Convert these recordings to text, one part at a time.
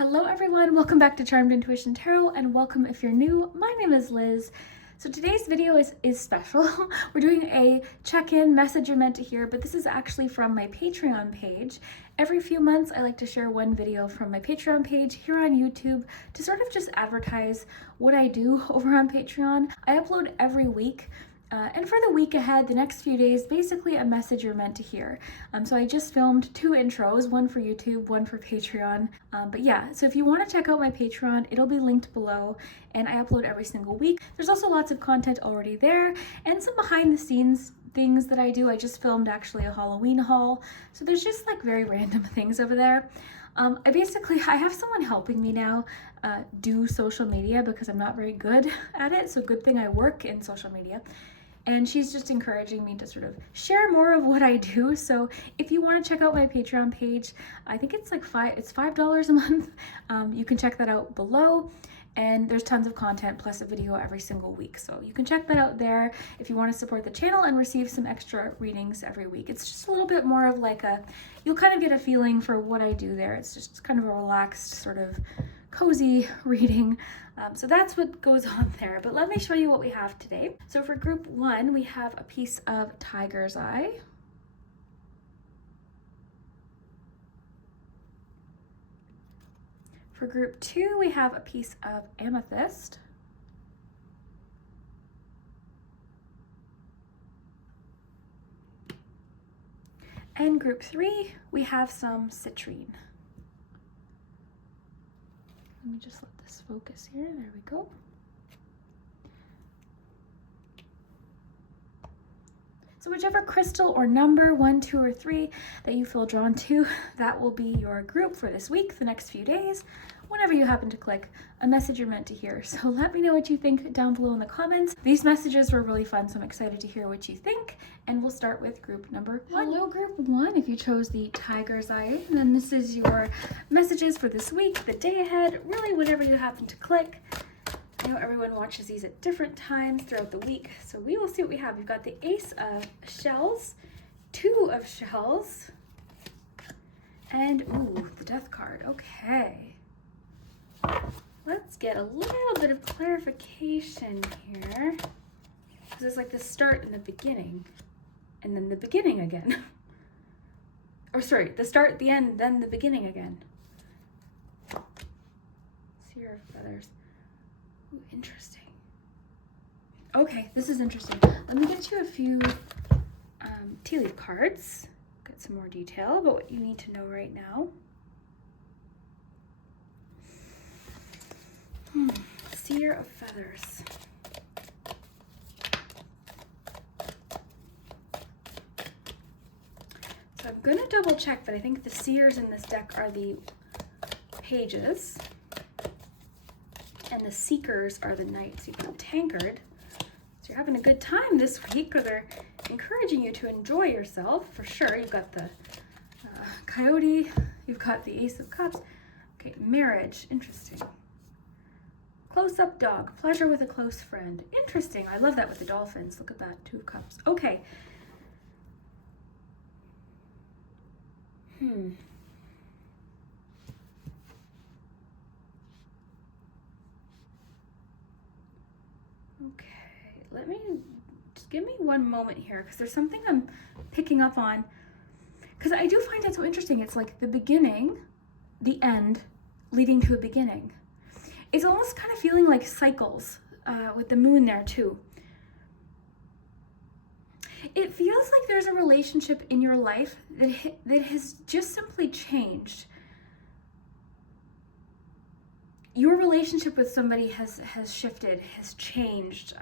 Hello everyone, welcome back to Charmed Intuition Tarot, and welcome if you're new. My name is Liz. So today's video is special. We're doing a check-in message you're meant to hear, but this is actually from my Patreon page. Every few months I like to share one video from my Patreon page here on YouTube to sort of just advertise what I do over on Patreon. I upload every week. And for the week ahead, the next few days, basically a message you're meant to hear. So I just filmed 2 intros, one for YouTube, one for Patreon. But yeah, so if you want to check out my Patreon, it'll be linked below, and I upload every single week. There's also lots of content already there, and some behind the scenes things that I do. I just filmed actually a Halloween haul, so there's just like very random things over there. I have someone helping me now do social media because I'm not very good at it, so good thing I work in social media. And she's just encouraging me to sort of share more of what I do. So if you want to check out my Patreon page, I think it's like $5 a month. You can check that out below. And there's tons of content plus a video every single week. So you can check that out there if you want to support the channel and receive some extra readings every week. It's just a little bit more of like you'll kind of get a feeling for what I do there. It's just kind of a relaxed sort of cozy reading. So that's what goes on there. But let me show you what we have today. So for group 1, we have a piece of Tiger's Eye. For group 2, we have a piece of Amethyst. And group 3, we have some Citrine. Let me just let this focus here. There we go. So whichever crystal or number, 1, 2, or 3, that you feel drawn to, that will be your group for this week, the next few days, whenever you happen to click a message you're meant to hear. So let me know what you think down below in the comments. These messages were really fun, so I'm excited to hear what you think. And we'll start with group number 1. Hello, group 1, if you chose the Tiger's Eye. And then this is your messages for this week, the day ahead, really whenever you happen to click. I know everyone watches these at different times throughout the week, so we will see what we have. We've got the Ace of Shells, 2 of Shells, and ooh, the Death card. Okay. Let's get a little bit of clarification here. Because it's like the start and the beginning, and then the beginning again. Or sorry, the start, the end, then the beginning again. Seer of Feathers. Ooh, interesting. Okay, this is interesting. Let me get you a few tea leaf cards. Get some more detail about what you need to know right now. Seer of Feathers. So I'm gonna double check, but I think the seers in this deck are the pages. And the seekers are the knights. You've got Tankard. So you're having a good time this week, or they're encouraging you to enjoy yourself for sure. You've got the Coyote. You've got the Ace of Cups. Okay, marriage. Interesting. Close-up dog. Pleasure with a close friend. Interesting. I love that with the dolphins. Look at that. 2 of Cups. Okay. Okay, just give me one moment here, because there's something I'm picking up on. Because I do find it so interesting. It's like the beginning, the end, leading to a beginning. It's almost kind of feeling like cycles with the moon there too. It feels like there's a relationship in your life that has just simply changed. Your relationship with somebody has shifted, has changed.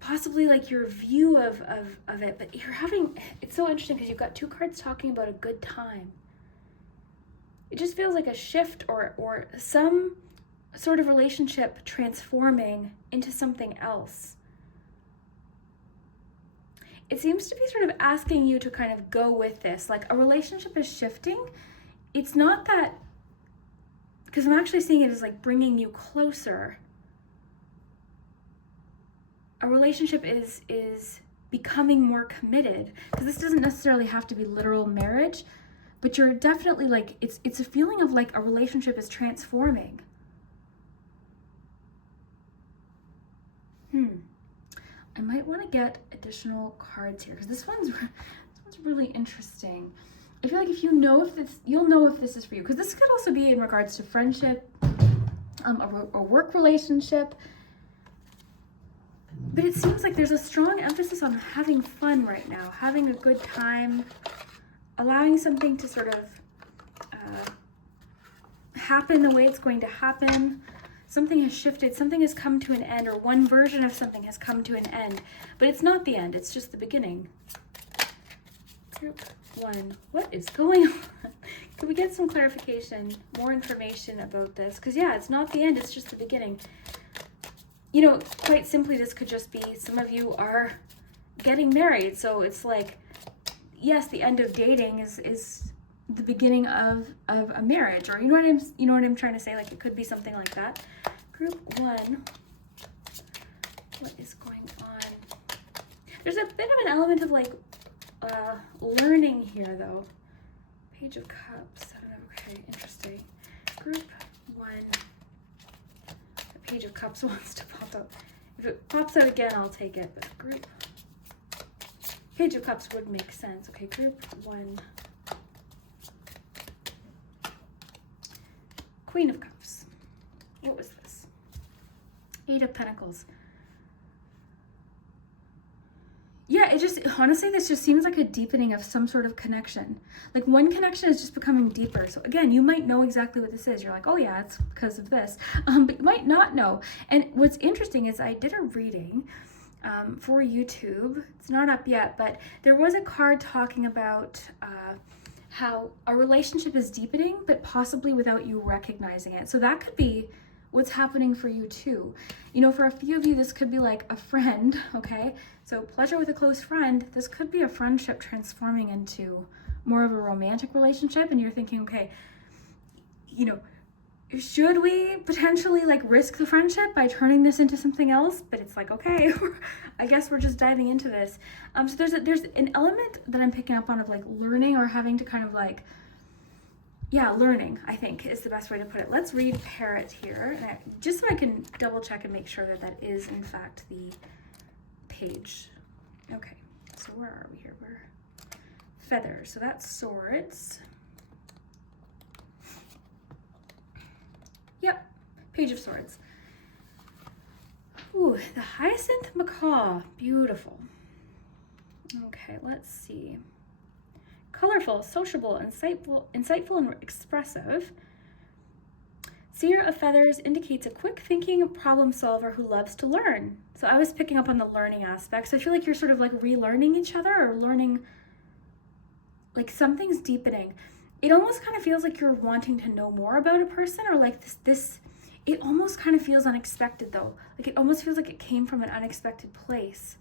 Possibly like your view of it, but it's so interesting because you've got 2 cards talking about a good time. It just feels like a shift or some sort of relationship transforming into something else. It seems to be sort of asking you to kind of go with this. Like a relationship is shifting. It's not that, because I'm actually seeing it as like bringing you closer. A relationship is becoming more committed, because this doesn't necessarily have to be literal marriage, but you're definitely like, it's a feeling of like a relationship is transforming. I might want to get additional cards here because this one's really interesting. I feel like if you know if this, you'll know if this is for you, because this could also be in regards to friendship, a work relationship. But it seems like there's a strong emphasis on having fun right now, having a good time, allowing something to sort of happen the way it's going to happen. Something has shifted, something has come to an end, or one version of something has come to an end. But it's not the end, it's just the beginning. Group 1, what is going on? Can we get some clarification, more information about this? Because yeah, it's not the end, it's just the beginning. You know, quite simply, this could just be some of you are getting married. So it's like, yes, the end of dating is the beginning of a marriage, or you know what I'm trying to say? Like, it could be something like that. Group 1, what is going on? There's a bit of an element of like learning here, though. Page of Cups. Okay, interesting. Group 1. The Page of Cups wants to pop out. If it pops out again, I'll take it. But group Page of Cups would make sense. Okay, group 1. Queen of Cups. What was this? 8 of Pentacles. Yeah, it just, honestly, this just seems like a deepening of some sort of connection. Like one connection is just becoming deeper. So again, you might know exactly what this is. You're like, oh yeah, it's because of this. But you might not know. And what's interesting is I did a reading for YouTube. It's not up yet, but there was a card talking about how a relationship is deepening, but possibly without you recognizing it. So that could be what's happening for you too. You know, for a few of you, this could be like a friend, okay? So pleasure with a close friend, this could be a friendship transforming into more of a romantic relationship, and you're thinking, okay, you know, should we potentially like risk the friendship by turning this into something else? But it's like, okay, I guess we're just diving into this. So there's an element that I'm picking up on of like learning, or having to kind of like, yeah, learning, I think is the best way to put it. Let's read Parrot here, just so I can double check and make sure that that is in fact the page. Okay, so where are we here? We're Feathers, so that's Swords. Yep, Page of Swords. Ooh, the Hyacinth Macaw, beautiful. Okay, let's see. Colorful, sociable, insightful, and expressive. Seer of Feathers indicates a quick-thinking problem solver who loves to learn. So I was picking up on the learning aspect. So I feel like you're sort of like relearning each other, or learning, like something's deepening. It almost kind of feels like you're wanting to know more about a person, or like this, it almost kind of feels unexpected though. Like it almost feels like it came from an unexpected place.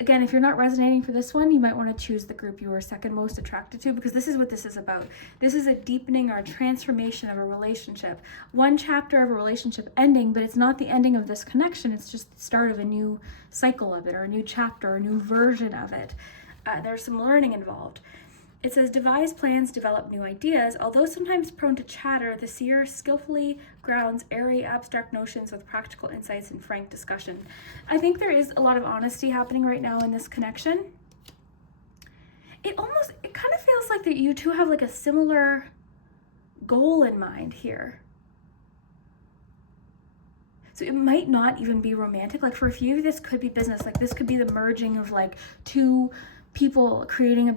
Again, if you're not resonating for this one, you might want to choose the group you are second most attracted to, because this is what this is about. This is a deepening or a transformation of a relationship. One chapter of a relationship ending, but it's not the ending of this connection. It's just the start of a new cycle of it, or a new chapter, or a new version of it. There's some learning involved. It says, devise plans, develop new ideas. Although sometimes prone to chatter, the seer skillfully grounds airy, abstract notions with practical insights and frank discussion. I think there is a lot of honesty happening right now in this connection. It kind of feels like that you two have like a similar goal in mind here. So it might not even be romantic. Like for a few, this could be business. Like this could be the merging of like two people creating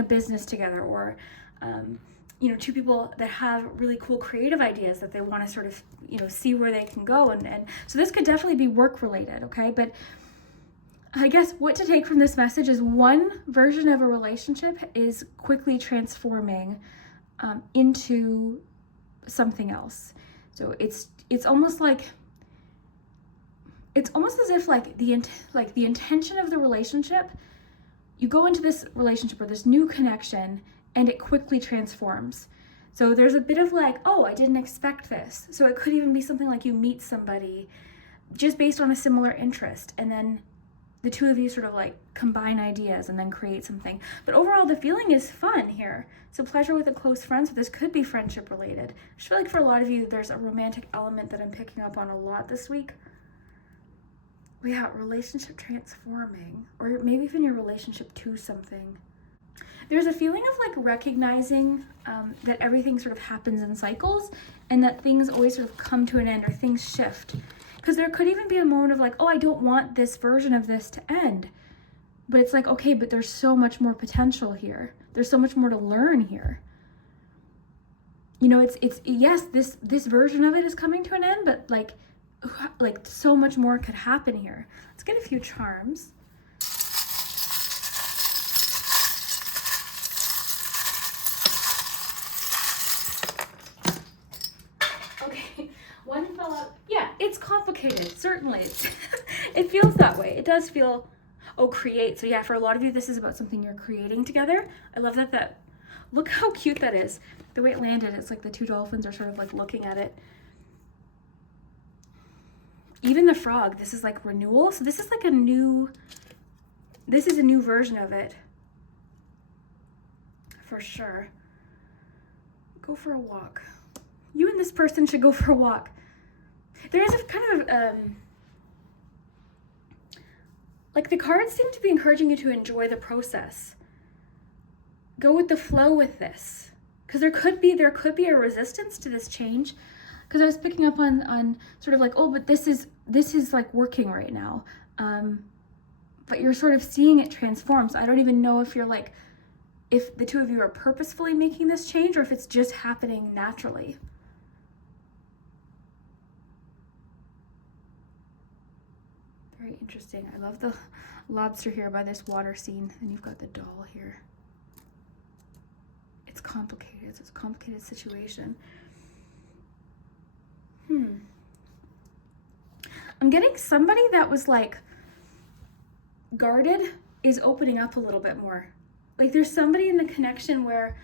a business together, or you know, two people that have really cool creative ideas that they want to sort of, you know, see where they can go, and so this could definitely be work related, okay? But I guess what to take from this message is one version of a relationship is quickly transforming into something else. So it's almost like, it's almost as if like the intention of the relationship, you go into this relationship or this new connection and it quickly transforms. So there's a bit of like, oh, I didn't expect this. So it could even be something like you meet somebody just based on a similar interest, and then the two of you sort of like combine ideas and then create something. But overall, the feeling is fun here. So pleasure with a close friend. So this could be friendship related. I just feel like for a lot of you, there's a romantic element that I'm picking up on a lot this week. Yeah, relationship transforming, or maybe even your relationship to something. There's a feeling of like recognizing that everything sort of happens in cycles and that things always sort of come to an end or things shift. Because there could even be a moment of like, oh, I don't want this version of this to end. But it's like, okay, but there's so much more potential here. There's so much more to learn here. You know, it's yes, this version of it is coming to an end, but like so much more could happen here. Let's get a few charms. Okay, one fell out. Yeah, it's complicated, certainly. It feels that way. It does feel, oh, create. So yeah, for a lot of you, this is about something you're creating together. I love that, look how cute that is. The way it landed, it's like the two dolphins are sort of like looking at it. Even the frog, this is like renewal. So this is like a new version of it. For sure. Go for a walk. You and this person should go for a walk. There is a kind of, like the cards seem to be encouraging you to enjoy the process. Go with the flow with this. Because there could be a resistance to this change. Because I was picking up on sort of like, oh, but this is like working right now. But you're sort of seeing it transform. So I don't even know if you're like, if the two of you are purposefully making this change or if it's just happening naturally. Very interesting. I love the lobster here by this water scene. And you've got the doll here. It's complicated. It's a complicated situation. I'm getting somebody that was like guarded is opening up a little bit more. Like there's somebody in the connection where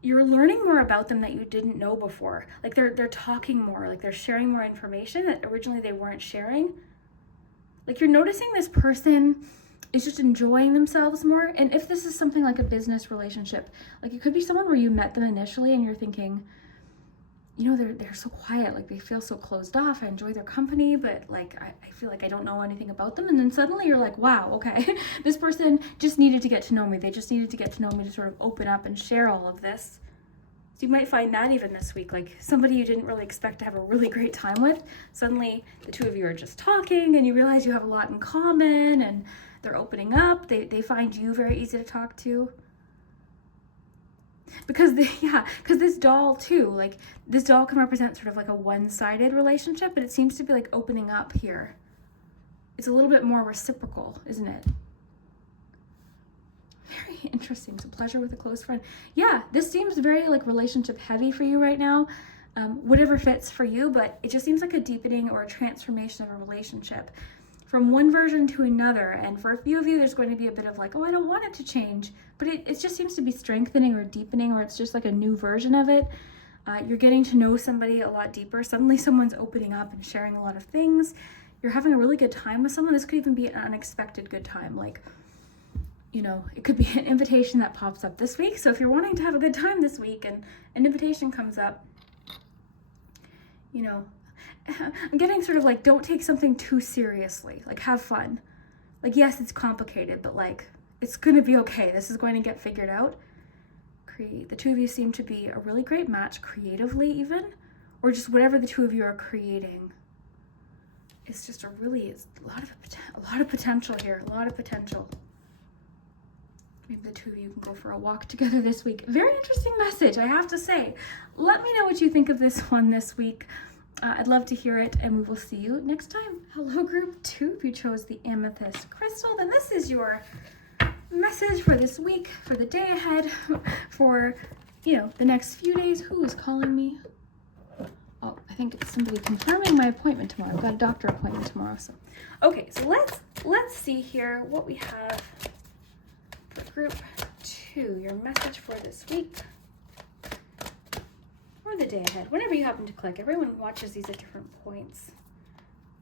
you're learning more about them that you didn't know before. Like they're talking more, like they're sharing more information that originally they weren't sharing. Like you're noticing this person is just enjoying themselves more. And if this is something like a business relationship, like it could be someone where you met them initially and you're thinking, you know, they're so quiet, like they feel so closed off. I enjoy their company, but like I feel like I don't know anything about them. And then suddenly you're like, wow, okay, this person just needed to get to know me. They just needed to get to know me to sort of open up and share all of this. So you might find that even this week, like somebody you didn't really expect to have a really great time with. Suddenly the two of you are just talking and you realize you have a lot in common and they're opening up. They find you very easy to talk to. Because this doll too, like this doll can represent sort of like a one-sided relationship, but it seems to be like opening up here. It's a little bit more reciprocal, isn't it? Very interesting. So pleasure with a close friend. Yeah, this seems very like relationship heavy for you right now. Whatever fits for you, but it just seems like a deepening or a transformation of a relationship from one version to another. And for a few of you, there's going to be a bit of like, oh, I don't want it to change, but it just seems to be strengthening or deepening, or it's just like a new version of it. You're getting to know somebody a lot deeper. Suddenly someone's opening up and sharing a lot of things. You're having a really good time with someone. This could even be an unexpected good time. Like, you know, it could be an invitation that pops up this week. So if you're wanting to have a good time this week and an invitation comes up, you know, I'm getting sort of like, don't take something too seriously. Like, have fun. Like, yes, it's complicated, but like, it's going to be okay. This is going to get figured out. The two of you seem to be a really great match creatively even, or just whatever the two of you are creating. It's just a lot of potential here, a lot of potential. Maybe the two of you can go for a walk together this week. Very interesting message, I have to say. Let me know what you think of this one this week. I'd love to hear it, and we will see you next time. Hello, group 2. If you chose the amethyst crystal, then this is your message for this week, for the day ahead, for, you know, the next few days. Who is calling me? Oh, I think it's somebody confirming my appointment tomorrow. I've got a doctor appointment tomorrow. So, okay, so let's see here what we have for group 2. Your message for this week. Or the day ahead, whenever you happen to click. Everyone watches these at different points,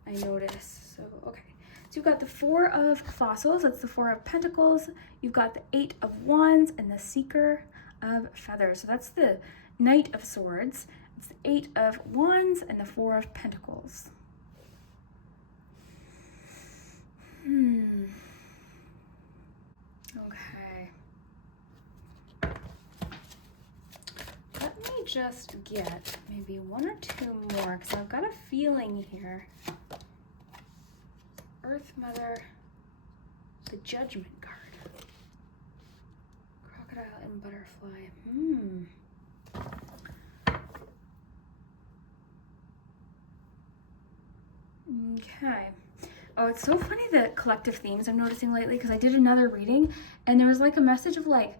I notice. So, okay. So you've got the Four of Fossils, that's the Four of Pentacles. You've got the Eight of Wands and the Seeker of Feathers. So that's the Knight of Swords. It's the Eight of Wands and the Four of Pentacles. Okay. Let me just get maybe one or two more because I've got a feeling here. Earth Mother, the Judgment card. Crocodile and Butterfly. Okay. Oh, it's so funny the collective themes I'm noticing lately because I did another reading and there was like a message of like,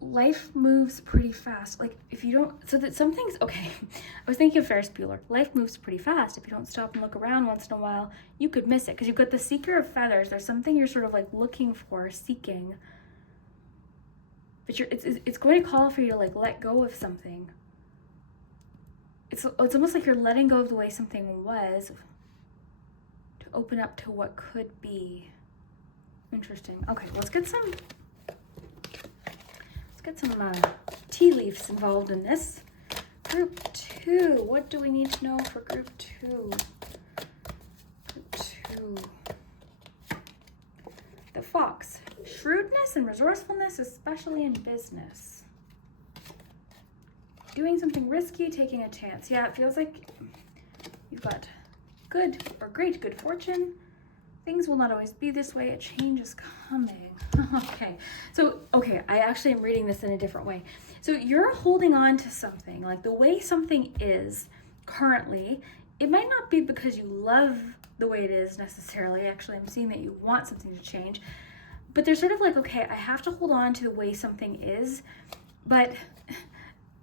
life moves pretty fast. Like if you don't, so that some things, okay, I was thinking of Ferris Bueller. Life moves pretty fast. If you don't stop and look around once in a while, you could miss it because you've got the Seeker of Feathers. There's something you're sort of like looking for, seeking. But it's going to call for you to like let go of something. It's almost like you're letting go of the way something was to open up to what could be. Interesting. Okay, let's get some tea leaves involved in this. Group 2. What do we need to know for group 2? Group 2. The Fox. Shrewdness and resourcefulness, especially in business. Doing something risky, taking a chance. Yeah, it feels like you've got good or great good fortune. Things will not always be this way. A change is coming. Okay, I actually am reading this in a different way. So you're holding on to something, like the way something is currently. It might not be because you love the way it is necessarily. Actually, I'm seeing that you want something to change. But there's sort of like, okay, I have to hold on to the way something is. But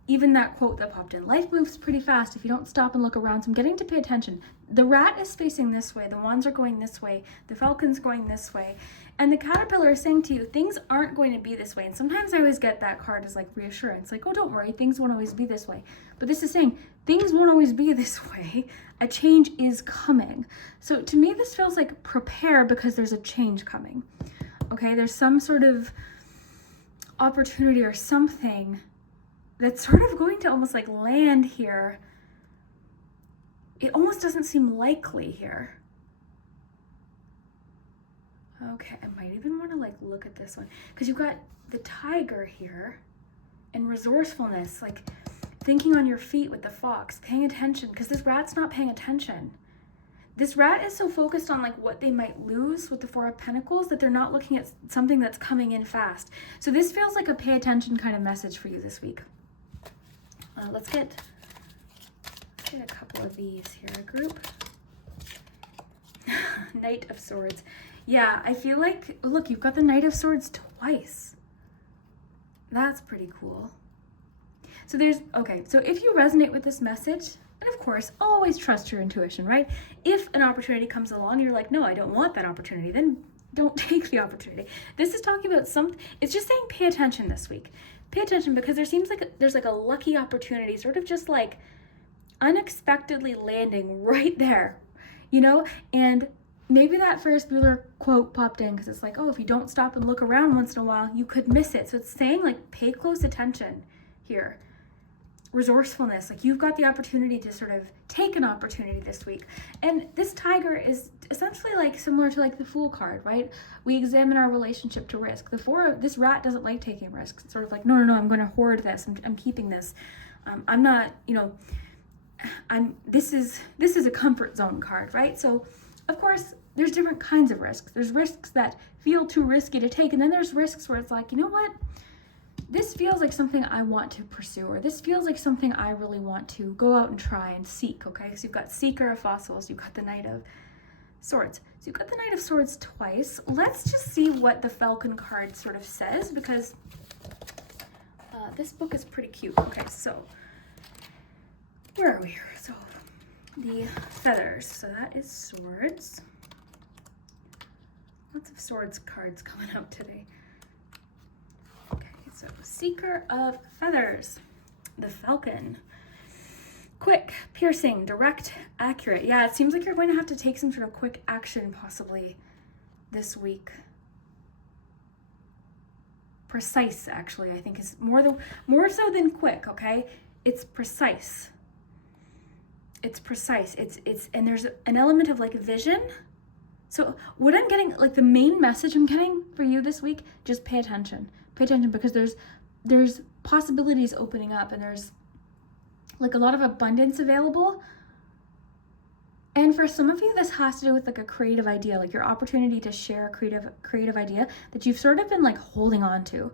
even that quote that popped in, life moves pretty fast if you don't stop and look around. So I'm getting to pay attention. The rat is facing this way. The wands are going this way. The falcon's going this way. And the caterpillar is saying to you, things aren't going to be this way. And sometimes I always get that card as like reassurance. Like, oh, don't worry. Things won't always be this way. But this is saying things won't always be this way. A change is coming. So to me, this feels like prepare because there's a change coming. Okay, there's some sort of opportunity or something that's sort of going to almost like land here. It almost doesn't seem likely here. Okay, I might even want to like look at this one because you've got the tiger here and resourcefulness, like thinking on your feet with the fox, paying attention because this rat's not paying attention. This rat is so focused on like what they might lose with the Four of Pentacles that they're not looking at something that's coming in fast. So this feels like a pay attention kind of message for you this week. Let's get a couple of these here. A group. Knight of Swords. Yeah, I feel like, look, you've got the Knight of Swords twice. That's pretty cool. So so if you resonate with this message, and of course, always trust your intuition, right? If an opportunity comes along, you're like, no, I don't want that opportunity, then don't take the opportunity. This is talking about it's just saying pay attention this week. Pay attention because there seems like there's like a lucky opportunity, sort of just like unexpectedly landing right there, you know? And maybe that Ferris Bueller quote popped in because it's like, oh, if you don't stop and look around once in a while, you could miss it. So it's saying like pay close attention here. Resourcefulness, like you've got the opportunity to sort of take an opportunity this week. And this tiger is essentially like similar to like the Fool card, right? We examine our relationship to risk. This rat doesn't like taking risks. It's sort of like, no, I'm going to hoard this. I'm keeping this. I'm not, this is a comfort zone card, right? So of course there's different kinds of risks. There's risks that feel too risky to take. And then there's risks where it's like, you know what? This feels like something I want to pursue, or this feels like something I really want to go out and try and seek, okay? So you've got Seeker of Fossils, you've got the Knight of Swords. So you've got the Knight of Swords twice. Let's just see what the Falcon card sort of says, because this book is pretty cute. Okay, so where are we here? So the feathers, so that is swords. Lots of swords cards coming out today. So, Seeker of Feathers, the Falcon. Quick, piercing, direct, accurate. Yeah, it seems like you're going to have to take some sort of quick action possibly this week. Precise, actually, I think is more so than quick, okay? It's precise. It's precise. And there's an element of like vision. So what I'm getting, like the main message I'm getting for you this week, just pay attention. Pay attention, because there's possibilities opening up, and there's like a lot of abundance available. And for some of you, this has to do with like a creative idea, like your opportunity to share a creative idea that you've sort of been like holding on to.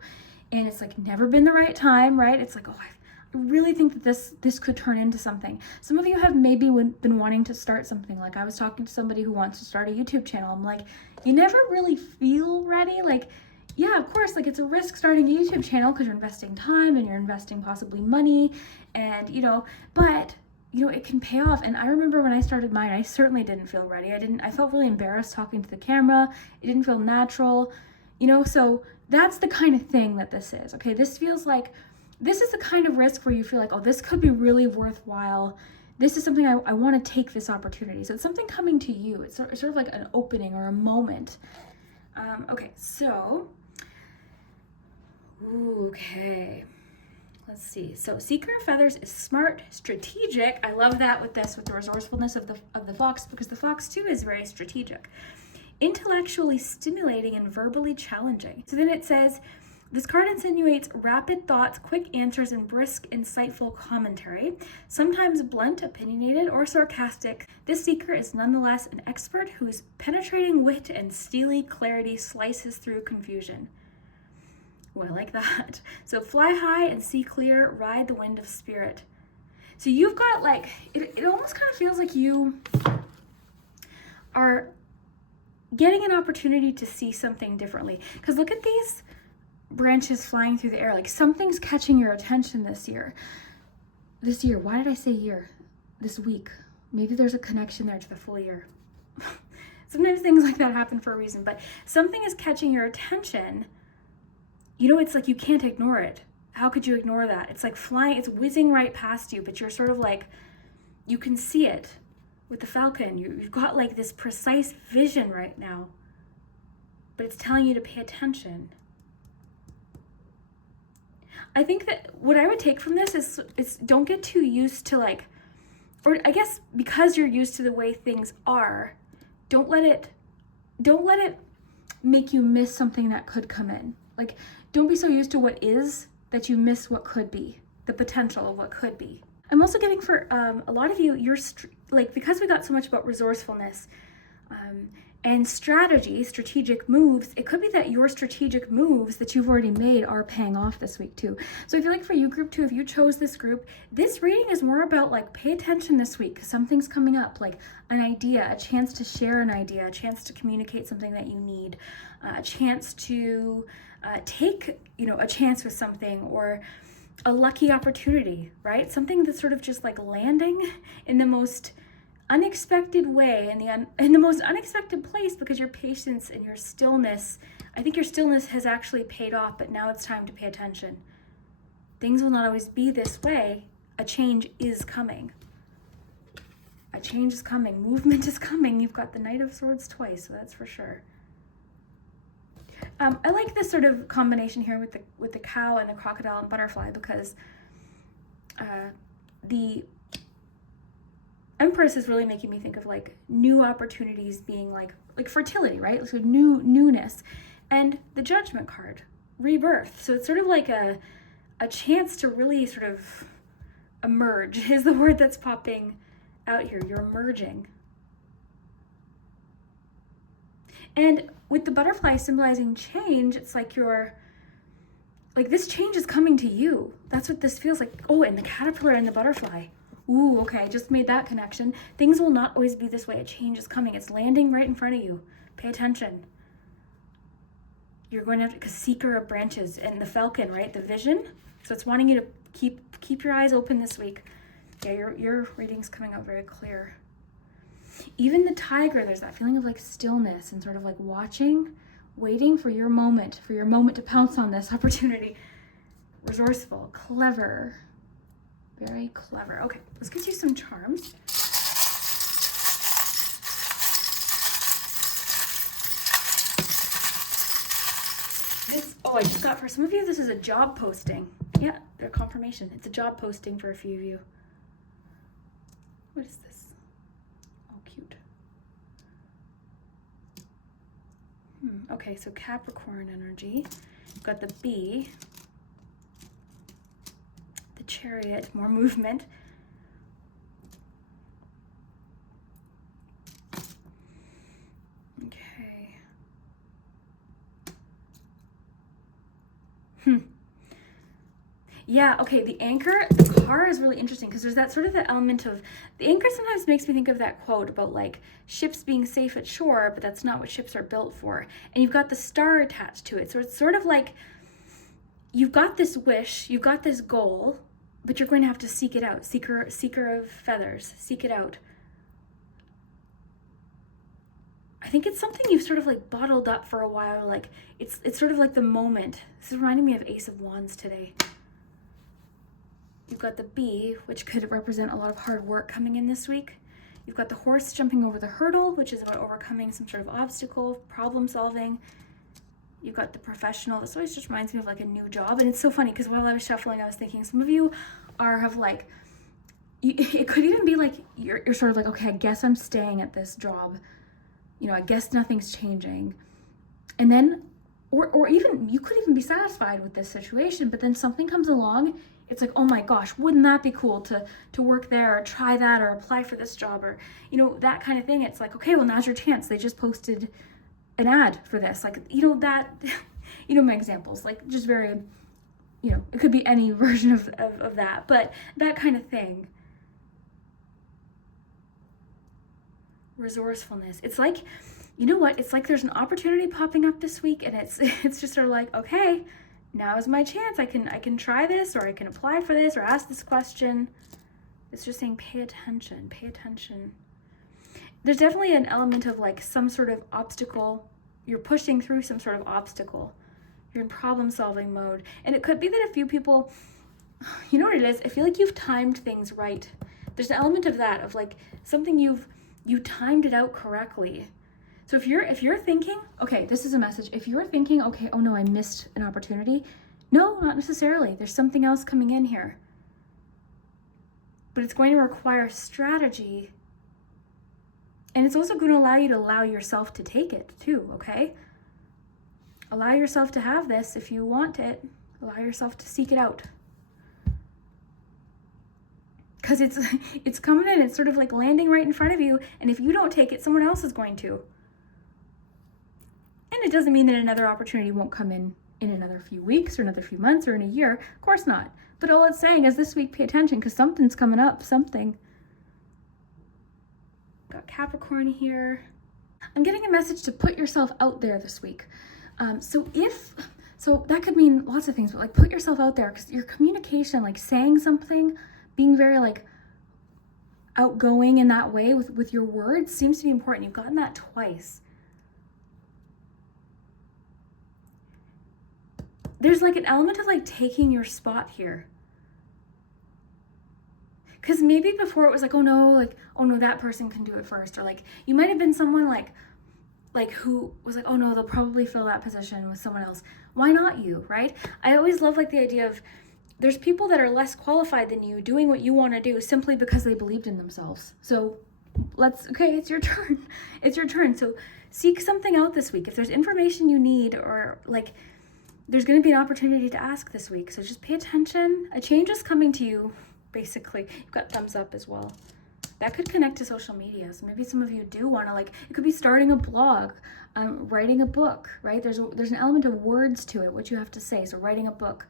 And it's like never been the right time, right? It's like, oh, I really think that this could turn into something. Some of you have maybe been wanting to start something. Like I was talking to somebody who wants to start a YouTube channel. I'm like, you never really feel ready. Like, yeah, of course, like it's a risk starting a YouTube channel because you're investing time and you're investing possibly money, and but it can pay off. And I remember when I started mine, I certainly didn't feel ready. I felt really embarrassed talking to the camera. It didn't feel natural, so that's the kind of thing that this is. Okay, this feels like, this is the kind of risk where you feel like, oh, this could be really worthwhile. This is something I want to take this opportunity. So it's something coming to you. It's sort of like an opening or a moment. Okay, so, okay. Let's see. So Seeker of Feathers is smart, strategic. I love that with the resourcefulness of the fox, because the fox too is very strategic. Intellectually stimulating and verbally challenging. So then it says, this card insinuates rapid thoughts, quick answers, and brisk, insightful commentary, sometimes blunt, opinionated, or sarcastic. This seeker is nonetheless an expert whose penetrating wit and steely clarity slices through confusion. Well, I like that. So fly high and see clear, ride the wind of spirit. So you've got like, it almost kind of feels like you are getting an opportunity to see something differently. Because look at these branches flying through the air. Like something's catching your attention this year. Why did I say year? This week. Maybe there's a connection there to the full year. Sometimes things like that happen for a reason, but something is catching your attention. It's like you can't ignore it. How could you ignore that? It's like flying, it's whizzing right past you, but you're sort of like, you can see it with the falcon. You've got like this precise vision right now, but it's telling you to pay attention. I think that what I would take from this is don't get too used to like, or I guess because you're used to the way things are, don't let it make you miss something that could come in. Like, don't be so used to what is that you miss what could be, the potential of what could be. I'm also getting for a lot of you, because we got so much about resourcefulness and strategic moves, it could be that your strategic moves that you've already made are paying off this week too. So I feel like for you, group 2, if you chose this group, this reading is more about like, pay attention this week because something's coming up, like an idea, a chance to share an idea, a chance to communicate something that you need, a chance to take, a chance with something, or a lucky opportunity, right? Something that's sort of just like landing in the most unexpected way, in the most unexpected place, because your patience and your stillness, I think your stillness has actually paid off, but now it's time to pay attention. Things will not always be this way. A change is coming. A change is coming. Movement is coming. You've got the Knight of Swords twice, so that's for sure. I like this sort of combination here with the cow and the crocodile and butterfly, because the Empress is really making me think of like new opportunities being like fertility, right? So newness, and the Judgment card, rebirth. So it's sort of like a chance to really sort of emerge is the word that's popping out here. You're emerging. And with the butterfly symbolizing change, it's like this change is coming to you. That's what this feels like. Oh, and the caterpillar and the butterfly. Ooh, okay, I just made that connection. Things will not always be this way. A change is coming. It's landing right in front of you. Pay attention. You're going to have to, because Seeker of Branches and the falcon, right? The vision. So it's wanting you to keep your eyes open this week. Yeah, your reading's coming out very clear. Even the tiger, there's that feeling of like stillness and sort of like waiting for your moment to pounce on this opportunity. Resourceful, clever, Very clever. Okay, let's get you some charms. I just got, for some of you, this is a job posting. Yeah, their confirmation. It's a job posting for a few of you. What is this? Oh, cute. Okay, so Capricorn energy. You've got the bee, the Chariot, more movement. Okay. Yeah, okay, the anchor, the car is really interesting because there's that sort of the element of, the anchor sometimes makes me think of that quote about like ships being safe at shore, but that's not what ships are built for. And you've got the star attached to it. So it's sort of like you've got this wish, you've got this goal, but you're going to have to seek it out. Seeker of feathers, seek it out. I think it's something you've sort of like bottled up for a while. Like it's sort of like the moment. This is reminding me of Ace of Wands today. You've got the bee, which could represent a lot of hard work coming in this week. You've got the horse jumping over the hurdle, which is about overcoming some sort of obstacle, problem solving. You've got the professional. This always just reminds me of like a new job. And it's so funny because while I was shuffling, I was thinking some of you have like, it could even be like, you're sort of like, okay, I guess I'm staying at this job. You know, I guess nothing's changing. And then, or even, you could even be satisfied with this situation, but then something comes along. It's like, oh my gosh, wouldn't that be cool to work there or try that or apply for this job or, you know, that kind of thing. It's like, okay, well, now's your chance. They just posted an ad for this. Like, you know, that, you know, my examples, like just very, you know, it could be any version of that, but that kind of thing. Resourcefulness. It's like, you know what? It's like there's an opportunity popping up this week and it's just sort of like, okay, now is my chance. I can try this, or I can apply for this, or ask this question. It's just saying pay attention, pay attention. There's definitely an element of like some sort of obstacle. You're pushing through some sort of obstacle. You're in problem solving mode. And it could be that a few people, you know what it is? I feel like you've timed things right. There's an element of that, of like something you timed it out correctly. So if you're thinking, okay, this is a message. If you're thinking, okay, oh no, I missed an opportunity. No, not necessarily. There's something else coming in here. But it's going to require strategy. And it's also going to allow you to allow yourself to take it too, okay? Allow yourself to have this if you want it. Allow yourself to seek it out. Because it's coming in, it's sort of like landing right in front of you. And if you don't take it, someone else is going to. And it doesn't mean that another opportunity won't come in another few weeks or another few months or in a year. Of course not. But all it's saying is this week, pay attention because something's coming up, something. Got Capricorn here. I'm getting a message to put yourself out there this week. So that could mean lots of things, but like put yourself out there because your communication, like saying something, being very like outgoing in that way with your words seems to be important. You've gotten that twice. There's like an element of like taking your spot here. Because maybe before it was like, oh no, that person can do it first. Or like, you might have been someone like who was like, oh no, they'll probably fill that position with someone else. Why not you, right? I always love like the idea of there's people that are less qualified than you doing what you want to do simply because they believed in themselves. So okay, it's your turn. It's your turn. So seek something out this week. If there's information you need or like, there's going to be an opportunity to ask this week. So just pay attention. A change is coming to you, basically. You've got thumbs up as well. That could connect to social media. So maybe some of you do want to it could be starting a blog, writing a book, right? There's an element of words to it, what you have to say. So writing a book,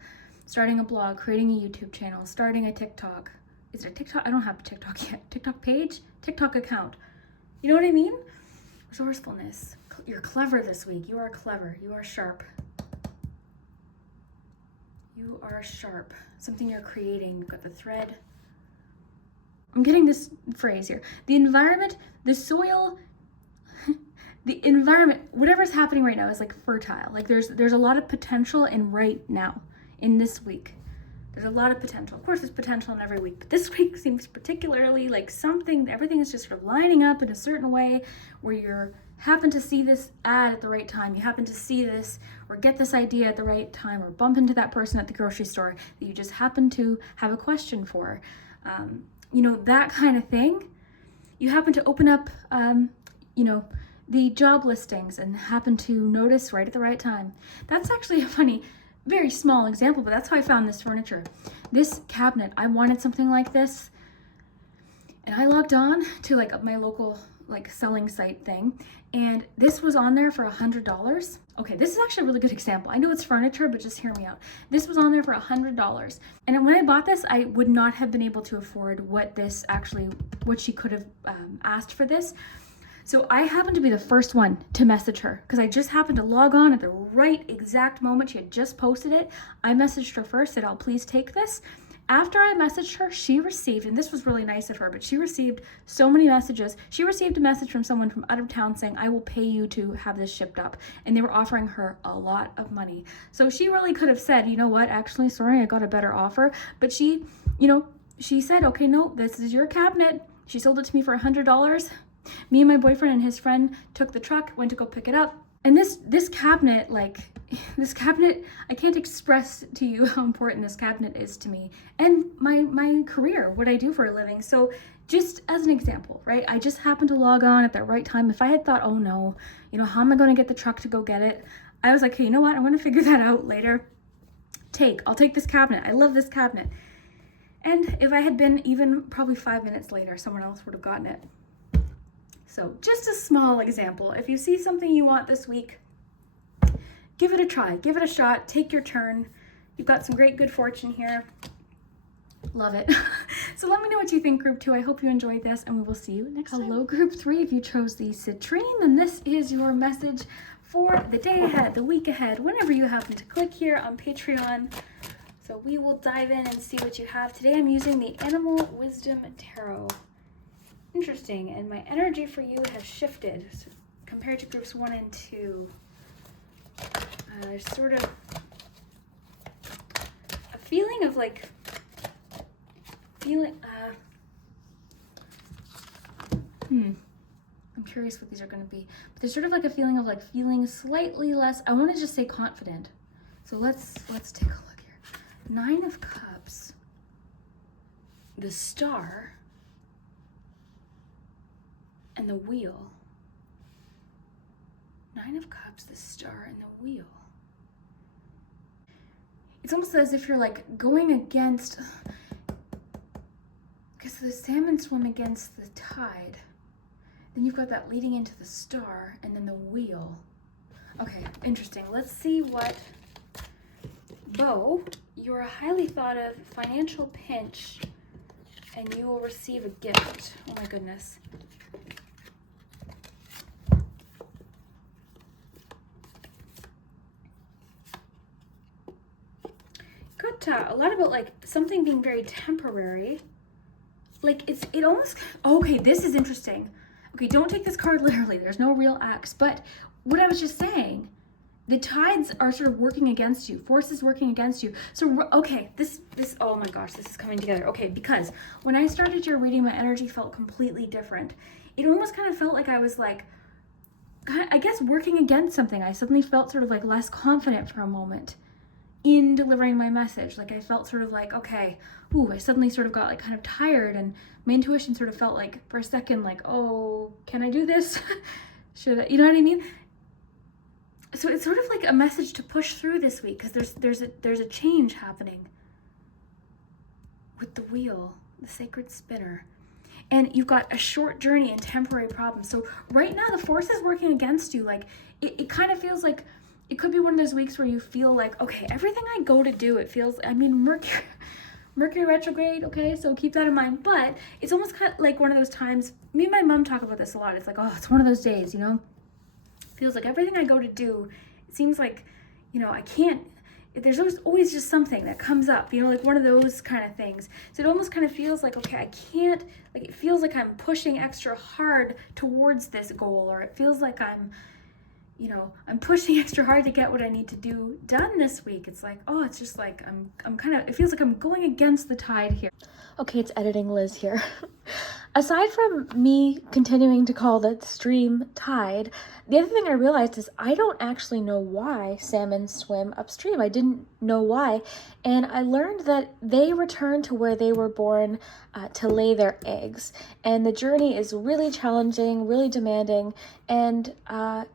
starting a blog, creating a YouTube channel, starting a TikTok. Is it a TikTok? I don't have a TikTok yet. TikTok page? TikTok account. You know what I mean? Resourcefulness. You're clever this week. You are clever. You are sharp. You are sharp. Something you're creating. You've got the thread. I'm getting this phrase here. The environment, the soil, the environment, whatever's happening right now is like fertile. Like there's a lot of potential in right now, in this week. There's a lot of potential. Of course, there's potential in every week, but this week seems particularly like everything is just sort of lining up in a certain way where you happen to see this ad at the right time. You happen to see this or get this idea at the right time, or bump into that person at the grocery store that you just happen to have a question for. That kind of thing. You happen to open up, the job listings and happen to notice right at the right time. That's actually a funny, very small example, but that's how I found this furniture. This cabinet, I wanted something like this, and I logged on to like my local selling site thing, and this was on there for $100. Okay, this is actually a really good example. I know it's furniture, but just hear me out. This was on there for $100, and when I bought this, I would not have been able to afford what she could have asked for this. So I happened to be the first one to message her because I just happened to log on at the right exact moment. She had just posted it. I messaged her first, said, "I'll please take this." After I messaged her, she received, and this was really nice of her, but she received so many messages. She received a message from someone from out of town saying, "I will pay you to have this shipped up." And they were offering her a lot of money. So she really could have said, "You know what, actually, sorry, I got a better offer." But she said, "Okay, no, this is your cabinet." She sold it to me for $100. Me and my boyfriend and his friend took the truck, went to go pick it up. And this cabinet, I can't express to you how important this cabinet is to me and my career, what I do for a living. So just as an example, right? I just happened to log on at the right time. If I had thought, oh no, how am I going to get the truck to go get it? I was like, hey, you know what? I'm going to figure that out later. I'll take this cabinet. I love this cabinet. And if I had been even probably 5 minutes later, someone else would have gotten it. So just a small example. If you see something you want this week, give it a try, give it a shot, take your turn. You've got some great good fortune here. Love it. So let me know what you think, Group 2. I hope you enjoyed this, and we will see you next time. Hello, Group 3. If you chose the citrine, then this is your message for the day ahead, the week ahead, whenever you happen to click here on Patreon. So we will dive in and see what you have. Today I'm using the Animal Wisdom Tarot. Interesting, and my energy for you has shifted compared to groups 1 and 2. There's sort of a feeling of I'm curious what these are going to be. But there's sort of like a feeling of feeling slightly less, I want to just say confident. So let's take a look here. 9 of Cups, the Star, and the Wheel. 9 of Cups, the Star, and the Wheel. It's almost as if you're going against, because the salmon swim against the tide. Then you've got that leading into the Star and then the Wheel. Okay, interesting. Let's see what, Bo, you're a highly thought of financial pinch and you will receive a gift. Oh my goodness. Got a lot about something being very temporary. It almost, okay, this is interesting. Okay, don't take this card literally. There's no real acts, but what I was just saying, the tides are sort of working against you, forces working against you. So, okay, this, oh my gosh, this is coming together. Okay, because when I started your reading, my energy felt completely different. It almost kind of felt like I was I guess working against something. I suddenly felt sort of less confident for a moment in delivering my message. I felt sort of okay, I suddenly sort of got kind of tired, and my intuition sort of felt for a second oh, can I do this? Should I, you know what I mean? So it's sort of a message to push through this week, because there's a change happening with the Wheel, the sacred spinner. And you've got a short journey and temporary problems. So right now the force is working against you. It kind of feels it could be one of those weeks where you feel okay, everything I go to do, it feels, Mercury retrograde, okay, so keep that in mind. But it's almost kind of one of those times, me and my mom talk about this a lot. It's oh, it's one of those days, feels everything I go to do, it seems I can't, there's always just something that comes up, one of those kind of things. So it almost kind of feels okay, I can't, it feels I'm pushing extra hard towards this goal, or it feels I'm, I'm pushing extra hard to get what I need to do done this week. It's like, oh, it's just like, it feels like I'm going against the tide here. Okay, it's editing Liz here. Aside from me continuing to call the stream tide, the other thing I realized is I don't actually know why salmon swim upstream. I didn't know why. And I learned that they return to where they were born to lay their eggs. And the journey is really challenging, really demanding. And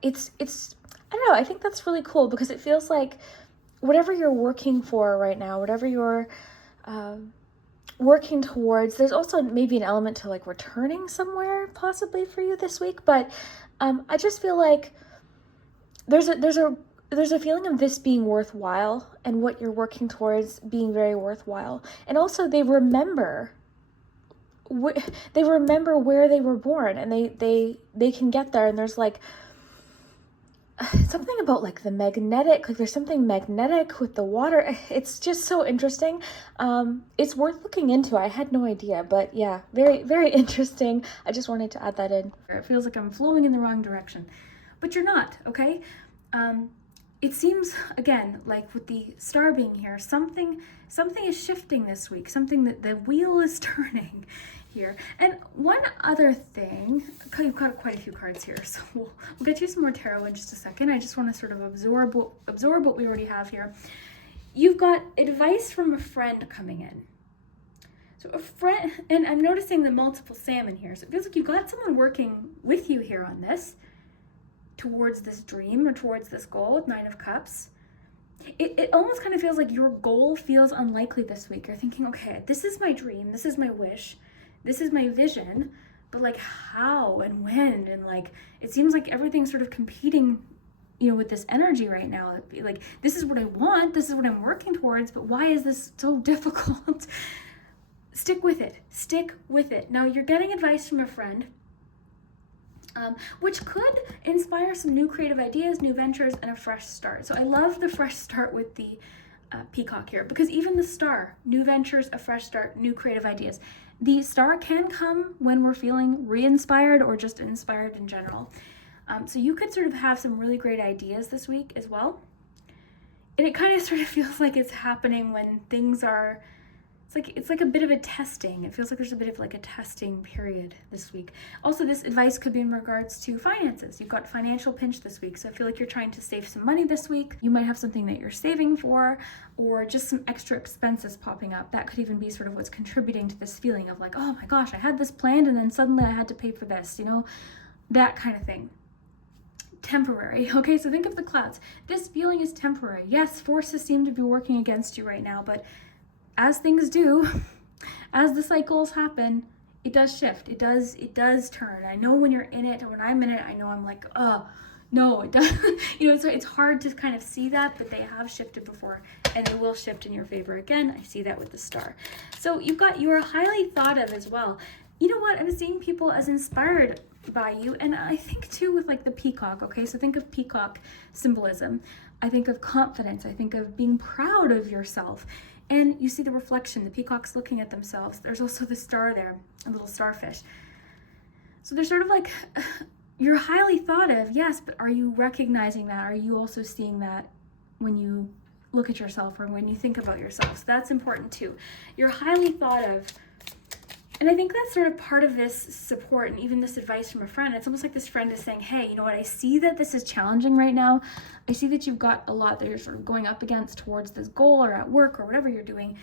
it's I don't know, I think that's really cool because it feels like whatever you're working for right now, whatever you're working towards, there's also maybe an element to like returning somewhere possibly for you this week, but I just feel like there's a feeling of this being worthwhile and what you're working towards being very worthwhile. And also they remember where they were born, and they can get there, and there's like something about like the magnetic, like there's something magnetic with the water. It's just so interesting. It's worth looking into. I had no idea, but yeah, very, very interesting. I just wanted to add that in. It feels like I'm flowing in the wrong direction, but you're not, okay? It seems, again, like with the star being here, something is shifting this week, something that the wheel is turning here. And one other thing, you've got quite a few cards here, so we'll get you some more tarot in just a second. I just want to sort of absorb what we already have here. You've got advice from a friend coming in. So a friend, and I'm noticing the multiple salmon here. So it feels like you've got someone working with you here on this, towards this dream or towards this goal with 9 of Cups. It almost kind of feels like your goal feels unlikely this week. You're thinking, okay, this is my dream, this is my wish, this is my vision, but like how and when, and like it seems like everything's sort of competing, with this energy right now. Like, this is what I want, this is what I'm working towards, but why is this so difficult? Stick with it. Now you're getting advice from a friend, which could inspire some new creative ideas, new ventures, and a fresh start. So I love the fresh start with the peacock here, because even the star, new ventures, a fresh start, new creative ideas. The star can come when we're feeling re-inspired or just inspired in general. So you could sort of have some really great ideas this week as well. And it kind of sort of feels like it's happening when things are, it's like a bit of a testing. It feels like there's a bit of like a testing period this week. Also, this advice could be in regards to finances. You've got financial pinch this week, so I feel like you're trying to save some money this week. You might have something that you're saving for, or just some extra expenses popping up. That could even be sort of what's contributing to this feeling of like, oh my gosh, I had this planned and then suddenly I had to pay for this, that kind of thing. Temporary. Okay, so think of the clouds. This feeling is temporary. Yes, forces seem to be working against you right now, but as things do, as the cycles happen, it does shift. It does turn. I know when you're in it, or when I'm in it, I know I'm like, oh, no, it does. So it's hard to kind of see that, but they have shifted before, and they will shift in your favor again. I see that with the star. So you're highly thought of as well. You know what? I'm seeing people as inspired by you, and I think too with like the peacock. Okay, so think of peacock symbolism. I think of confidence. I think of being proud of yourself. And you see the reflection, the peacock's looking at themselves. There's also the star there, a little starfish. So they're sort of like, you're highly thought of, yes, but are you recognizing that? Are you also seeing that when you look at yourself or when you think about yourself? So that's important too. You're highly thought of. And I think that's sort of part of this support and even this advice from a friend. It's almost like this friend is saying, hey, you know what? I see that this is challenging right now. I see that you've got a lot that you're sort of going up against towards this goal or at work or whatever you're doing.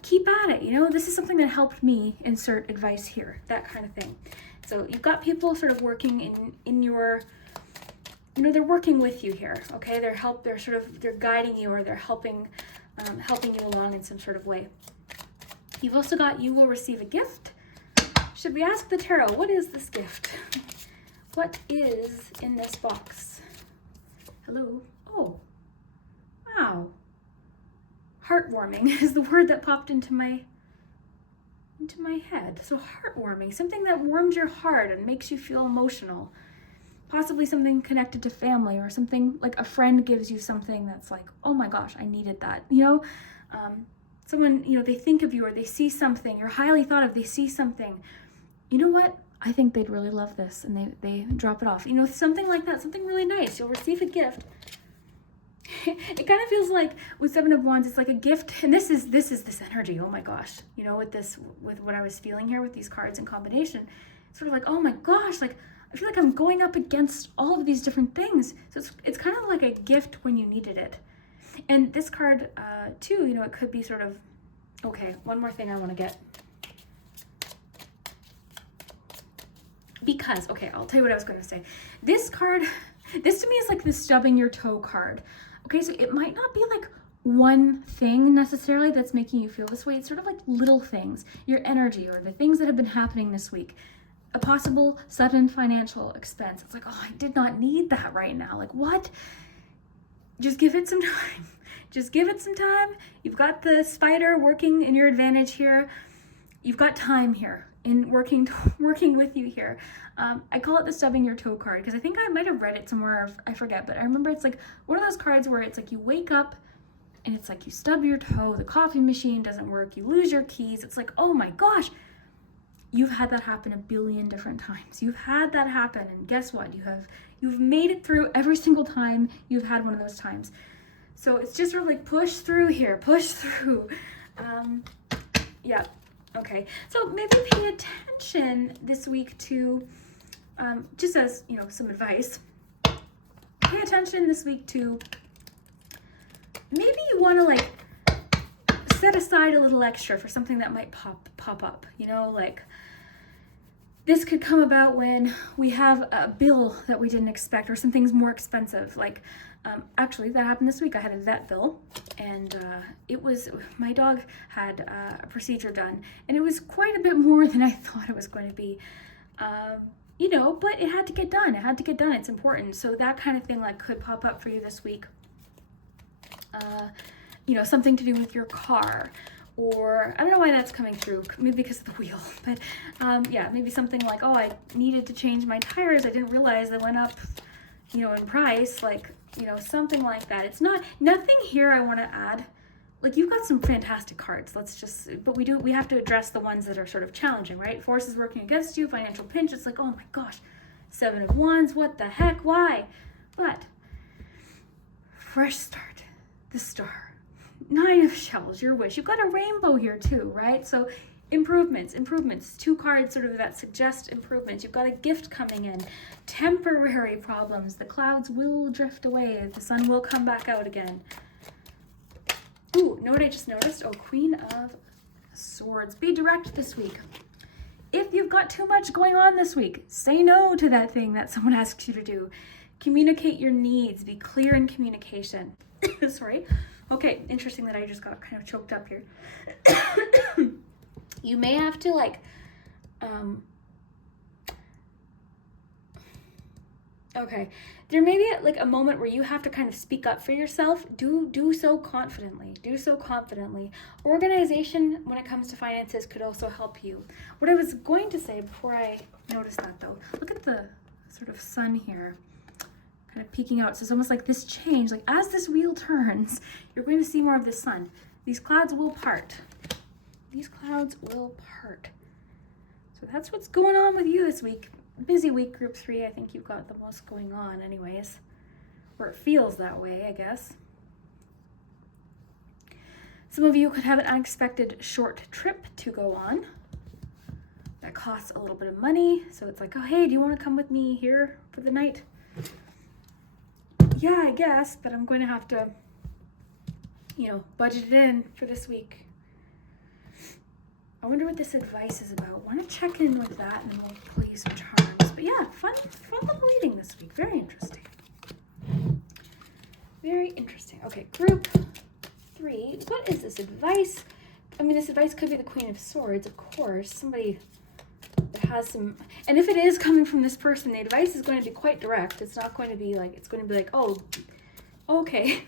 Keep at it. This is something that helped me insert advice here, that kind of thing. So you've got people sort of working in your, they're working with you here. Okay. They're guiding you, or they're helping you along in some sort of way. You've also got, you will receive a gift. Should we ask the tarot, what is this gift? What is in this box? Hello? Oh, wow. Heartwarming is the word that popped into my head. So heartwarming, something that warms your heart and makes you feel emotional. Possibly something connected to family, or something like a friend gives you something that's like, oh my gosh, I needed that, Someone, they think of you, or they see something, you're highly thought of, they see something. You know what? I think they'd really love this, and they drop it off. You know, something like that, something really nice. You'll receive a gift. It kind of feels like with Seven of Wands, it's like a gift, and this is this energy. Oh my gosh, you know, with what I was feeling here with these cards in combination, sort of like, oh my gosh, like I feel like I'm going up against all of these different things. So it's kind of like a gift when you needed it. And this card too, you know, it could be sort of, okay, one more thing I want to get. Because, okay, I'll tell you what I was going to say. This card, this to me is like the stubbing your toe card. Okay, so it might not be like one thing necessarily that's making you feel this way. It's sort of like little things, your energy or the things that have been happening this week. A possible sudden financial expense. It's like, oh, I did not need that right now. Like, what? Just give it some time. Just give it some time. You've got the spider working in your advantage here. You've got time here in working with you here. I call it the stubbing your toe card because I think I might have read it somewhere, I forget, but I remember it's like one of those cards where it's like you wake up and it's like you stub your toe, the coffee machine doesn't work, you lose your keys. It's like, oh my gosh, you've had that happen a billion different times. You've had that happen, and guess what? You've made it through every single time you've had one of those times. So it's just sort of like push through here, push through. Yeah. Okay, so maybe pay attention this week to, just as, you know, some advice, pay attention this week to, maybe you want to like set aside a little extra for something that might pop up, you know, like this could come about when we have a bill that we didn't expect or something's more expensive. Like, actually that happened this week. I had a vet bill, and my dog had a procedure done, and it was quite a bit more than I thought it was going to be. You know, but it had to get done. It had to get done. It's important. So that kind of thing like could pop up for you this week. You know, something to do with your car, or I don't know why that's coming through, maybe because of the wheel, but yeah, maybe something like, oh, I needed to change my tires. I didn't realize they went up, you know, in price, like, you know, something like that. It's nothing here I want to add. Like, you've got some fantastic cards. But we have to address the ones that are sort of challenging, right? Forces working against you, financial pinch. It's like, oh my gosh, Seven of Wands, what the heck, why? But fresh start, the star, Nine of Shells, your wish. You've got a rainbow here too, right? So improvements, two cards sort of that suggest improvements. You've got a gift coming in, temporary problems. The clouds will drift away. The sun will come back out again. Ooh, know what I just noticed? Oh, Queen of Swords. Be direct this week. If you've got too much going on this week, say no to that thing that someone asks you to do. Communicate your needs. Be clear in communication. Sorry. Okay, interesting that I just got kind of choked up here. You may have to like, okay, there may be like a moment where you have to kind of speak up for yourself. Do so confidently. Do so confidently. Organization when it comes to finances could also help you. What I was going to say before I noticed that though, look at the sort of sun here, kind of peeking out. So it's almost like this change, like as this wheel turns, you're going to see more of the sun. These clouds will part. These clouds will part. So that's what's going on with you this week. Busy week, group 3. I think you've got the most going on anyways. Or it feels that way, I guess. Some of you could have an unexpected short trip to go on. That costs a little bit of money. So it's like, oh, hey, do you want to come with me here for the night? Yeah, I guess, but I'm going to have to, you know, budget it in for this week. I wonder what this advice is about. I want to check in with that and we'll pull you some charms. But yeah, fun little reading this week. Very interesting. Very interesting. Okay, group 3. What is this advice? I mean, this advice could be the Queen of Swords, of course. Somebody that has some, and if it is coming from this person, the advice is going to be quite direct. It's not going to be like, it's going to be like, oh, okay.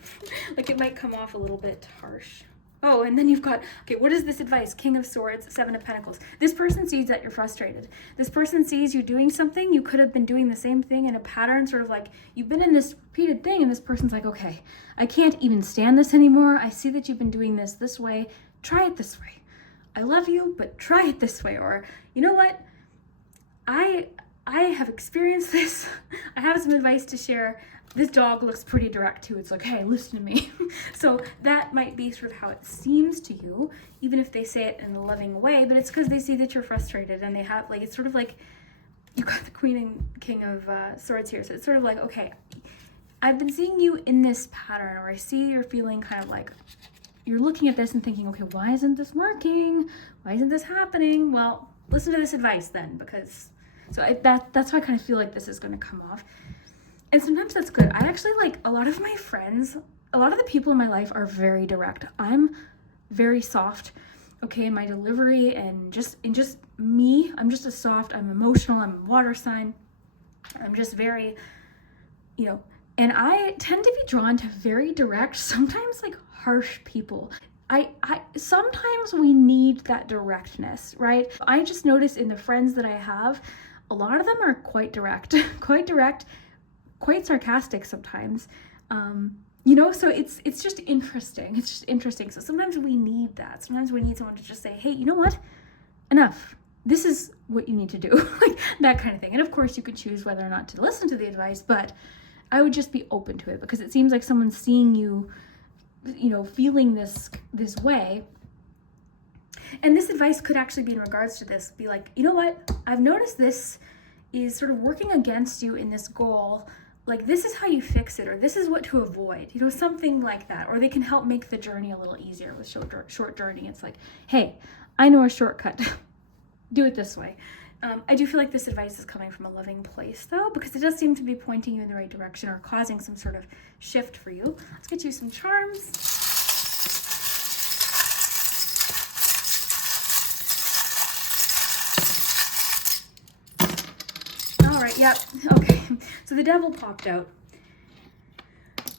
Like it might come off a little bit harsh. Oh, and then you've got, okay, what is this advice? King of Swords, Seven of Pentacles. This person sees that you're frustrated. This person sees you doing something. You could have been doing the same thing in a pattern, sort of like you've been in this repeated thing, and this person's like, okay, I can't even stand this anymore. I see that you've been doing this way. Try it this way. I love you, but try it this way. Or, you know what? I have experienced this. I have some advice to share. This dog looks pretty direct too. It's like, hey, listen to me. So that might be sort of how it seems to you, even if they say it in a loving way, but it's because they see that you're frustrated and they have, like, it's sort of like, you got the Queen and King of Swords here. So it's sort of like, okay, I've been seeing you in this pattern, or I see you're feeling kind of like, you're looking at this and thinking, okay, why isn't this working? Why isn't this happening? Well, listen to this advice then, because, that's why I kind of feel like this is going to come off. And sometimes that's good. I actually, like, a lot of my friends, a lot of the people in my life are very direct. I'm very soft, okay, in my delivery and just me. I'm just I'm emotional, I'm a water sign. I'm just very, and I tend to be drawn to very direct, sometimes like harsh people. I sometimes we need that directness, right? I just notice in the friends that I have, a lot of them are quite direct, quite sarcastic sometimes. So it's just interesting. It's just interesting. So sometimes we need that. Sometimes we need someone to just say, hey, you know what? Enough. This is what you need to do. Like that kind of thing. And of course you could choose whether or not to listen to the advice, but I would just be open to it, because it seems like someone's seeing you, feeling this way. And this advice could actually be in regards to this. Be like, you know what? I've noticed this is sort of working against you in this goal. Like, this is how you fix it, or this is what to avoid, something like that. Or they can help make the journey a little easier with short journey. It's like, hey, I know a shortcut. Do it this way. I do feel like this advice is coming from a loving place, though, because it does seem to be pointing you in the right direction or causing some sort of shift for you. Let's get you some charms. All right, yep, okay. So the devil popped out.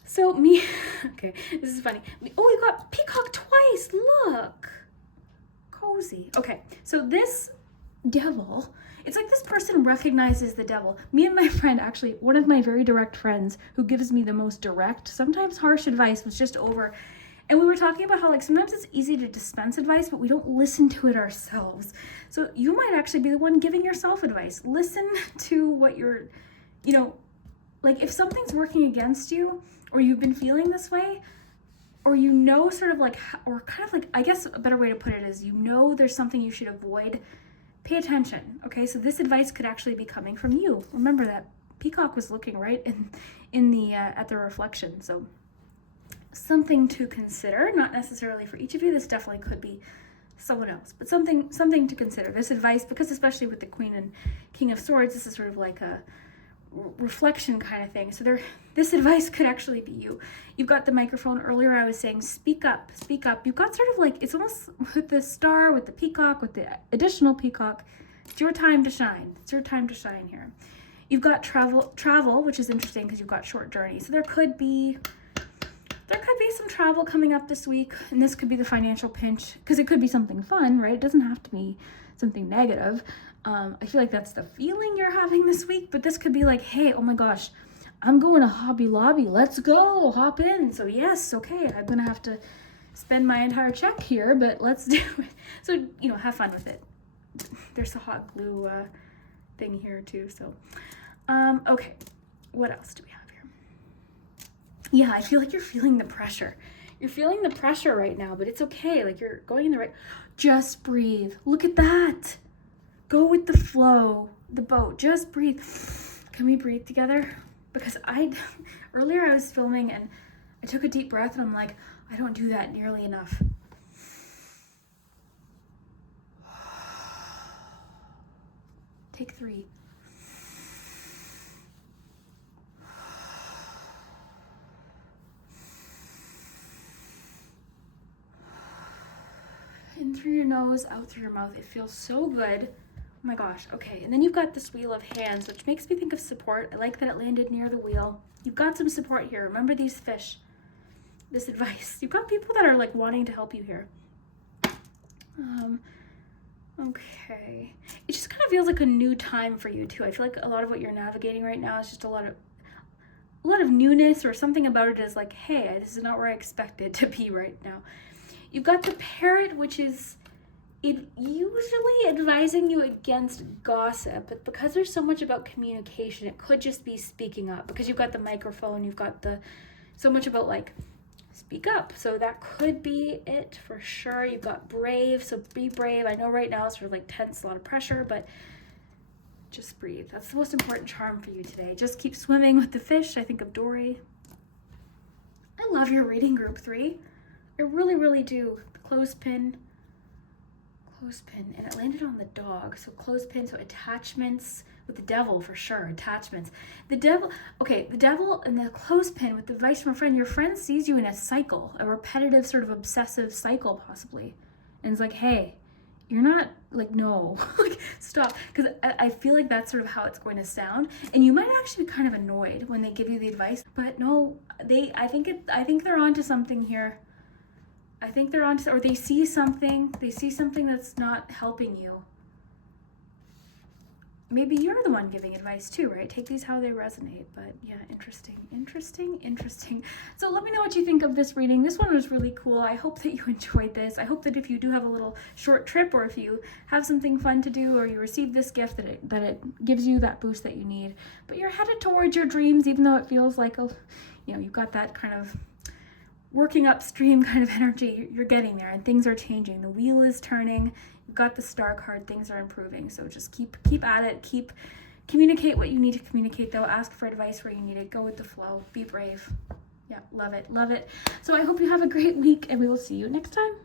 So okay, this is funny. Oh, you got peacock twice, look. Cozy. Okay, so this devil, it's like this person recognizes the devil. Me and my friend, actually, one of my very direct friends who gives me the most direct, sometimes harsh advice, was just over. And we were talking about how, like, sometimes it's easy to dispense advice, but we don't listen to it ourselves. So you might actually be the one giving yourself advice. Listen to what you're, like, if something's working against you, or you've been feeling this way, or sort of like, or kind of like, I guess a better way to put it is, there's something you should avoid, pay attention, okay? So this advice could actually be coming from you. Remember that peacock was looking right in the at the reflection. So something to consider, not necessarily for each of you. This definitely could be someone else, but something to consider. This advice, because especially with the Queen and King of Swords, this is sort of like a reflection kind of thing. So this advice could actually be you. You've got the microphone. Earlier I was saying, speak up. You've got sort of like, it's almost with the star, with the peacock, with the additional peacock. It's your time to shine. It's your time to shine here. You've got travel, which is interesting because you've got short journey. So there could be some travel coming up this week, and this could be the financial pinch, because it could be something fun, right? It doesn't have to be something negative. I feel like that's the feeling you're having this week, but this could be like, hey, oh my gosh, I'm going to Hobby Lobby. Let's go, hop in. So yes, okay, I'm gonna have to spend my entire check here, but let's do it. So, have fun with it. There's a hot glue thing here too. So, okay, what else do we have here? Yeah, I feel like you're feeling the pressure. You're feeling the pressure right now, but it's okay. Like, you're going in the right, just breathe. Look at that. Go with the flow, the boat, just breathe. Can we breathe together? Because earlier I was filming and I took a deep breath and I'm like, I don't do that nearly enough. Take 3. In through your nose, out through your mouth. It feels so good. Oh my gosh, okay. And then you've got this wheel of hands, which makes me think of support. I like that it landed near the wheel. You've got some support here. Remember these fish, this advice. You've got people that are like wanting to help you here. Okay. It just kind of feels like a new time for you too. I feel like a lot of what you're navigating right now is just a lot of newness, or something about it is like, hey, this is not where I expected to be right now. You've got the parrot, which is, usually advising you against gossip, but because there's so much about communication, it could just be speaking up, because you've got the microphone, you've got so much about like speak up. So that could be it for sure. You've got brave, so be brave. I know right now it's sort of like tense, a lot of pressure, but just breathe. That's the most important charm for you today. Just keep swimming with the fish. I think of Dory. I love your reading, group 3. I really, really do. The clothespin, and it landed on the dog. So clothespin, so attachments with the devil for sure. Attachments. The devil, okay, the devil and the clothespin with the advice from a friend. Your friend sees you in a cycle, a repetitive sort of obsessive cycle possibly. And it's like, hey, you're not, like, no, like, stop. Because I feel like that's sort of how it's going to sound. And you might actually be kind of annoyed when they give you the advice. But no, I think they're onto something here. I think they're onto, or they see something that's not helping you. Maybe you're the one giving advice too, right? Take these how they resonate. But yeah, interesting. So let me know what you think of this reading. This one was really cool. I hope that you enjoyed this. I hope that if you do have a little short trip, or if you have something fun to do, or you receive this gift, that it gives you that boost that you need. But you're headed towards your dreams, even though it feels like, you've got that kind of working upstream kind of energy. You're getting there, and things are changing. The wheel is turning. You've got the star card. Things are improving. So just keep at it. Communicate what you need to communicate, though. Ask for advice where you need it. Go with the flow. Be brave. Yeah, love it. So I hope you have a great week, and we will see you next time.